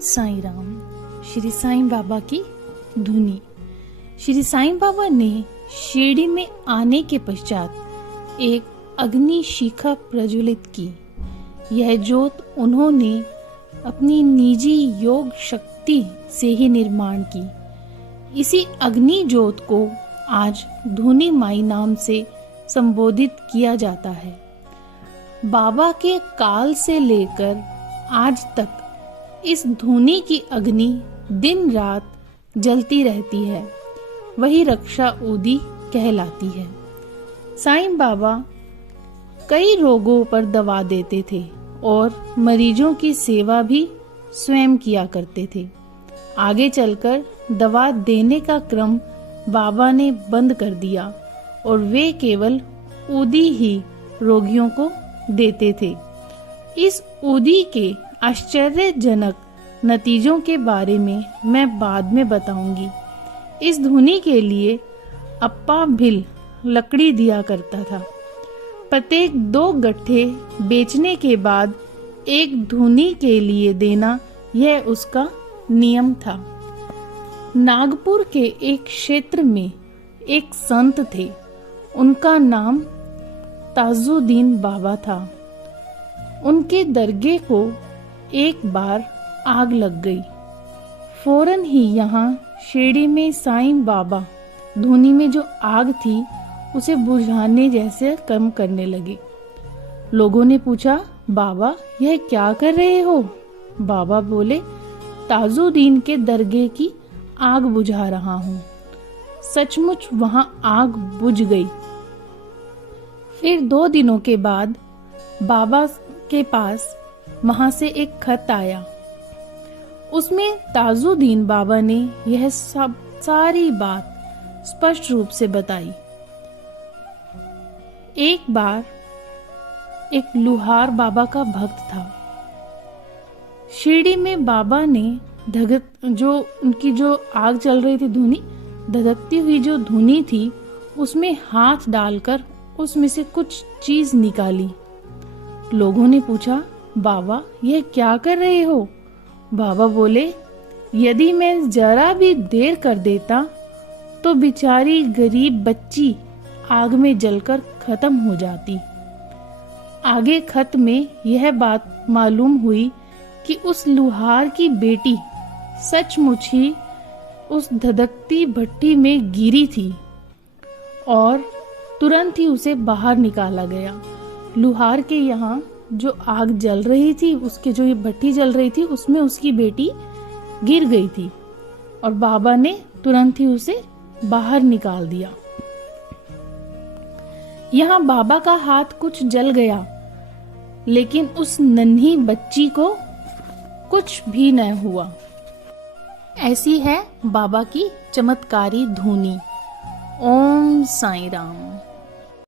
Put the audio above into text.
साईं राम। श्री साईं बाबा की धुनी। श्री साईं बाबा ने शिरडी में आने के पश्चात एक अग्नि शिखा प्रज्वलित की। यह ज्योत उन्होंने अपनी निजी योग शक्ति से ही निर्माण की। इसी अग्नि ज्योत को आज धुनी माई नाम से संबोधित किया जाता है। बाबा के काल से लेकर आज तक इस धुनी की अग्नि दिन रात जलती रहती है। वही रक्षा ऊदी कहलाती है। साईं बाबा कई रोगों पर दवा देते थे और मरीजों की सेवा भी स्वयं किया करते थे। आगे चलकर दवा देने का क्रम बाबा ने बंद कर दिया और वे केवल ऊदी ही रोगियों को देते थे। इस ऊदी के आश्चर्यजनक नतीजों के बारे में मैं बाद में बताऊंगी। इस धुनी के लिए अप्पा भिल लकड़ी दिया करता था। प्रत्येक 2 गट्ठे बेचने के बाद एक धुनी के लिए देना, यह उसका नियम था। नागपुर के एक क्षेत्र में एक संत थे। उनका नाम ताजुद्दीन बाबा था। उनके दरगाह को एक बार आग लग गई। फौरन ही यहाँ शिरडी में साईं बाबा धुनी में जो आग थी उसे बुझाने जैसे कर्म करने लगे। लोगों ने पूछा, बाबा यह क्या कर रहे हो? बाबा बोले, ताजुद्दीन के दरगाह की आग बुझा रहा हूँ। सचमुच वहां आग बुझ गई। फिर 2 दिनों के बाद बाबा के पास वहां से एक खत आया। उसमें ताजुद्दीन बाबा ने यह सब सारी बात स्पष्ट रूप से बताई। एक बार एक लुहार बाबा का भक्त था। शिरडी में बाबा ने उनकी जो आग चल रही थी, धुनी धधकती हुई जो धुनी थी, उसमें हाथ डालकर उसमें से कुछ चीज निकाली। लोगों ने पूछा, बाबा यह क्या कर रहे हो? बाबा बोले, यदि मैं जरा भी देर कर देता तो बेचारी गरीब बच्ची आग में जलकर खत्म हो जाती। आगे खत में यह बात मालूम हुई कि उस लुहार की बेटी सचमुच ही उस धधकती भट्टी में गिरी थी और तुरंत ही उसे बाहर निकाला गया। लुहार के यहाँ जो आग जल रही थी, उसके जो ये भट्टी जल रही थी, उसमें उसकी बेटी गिर गई थी और बाबा ने तुरंत ही उसे बाहर निकाल दिया। यहाँ बाबा का हाथ कुछ जल गया, लेकिन उस नन्ही बच्ची को कुछ भी न हुआ। ऐसी है बाबा की चमत्कारी धुनी। ओम साईं राम।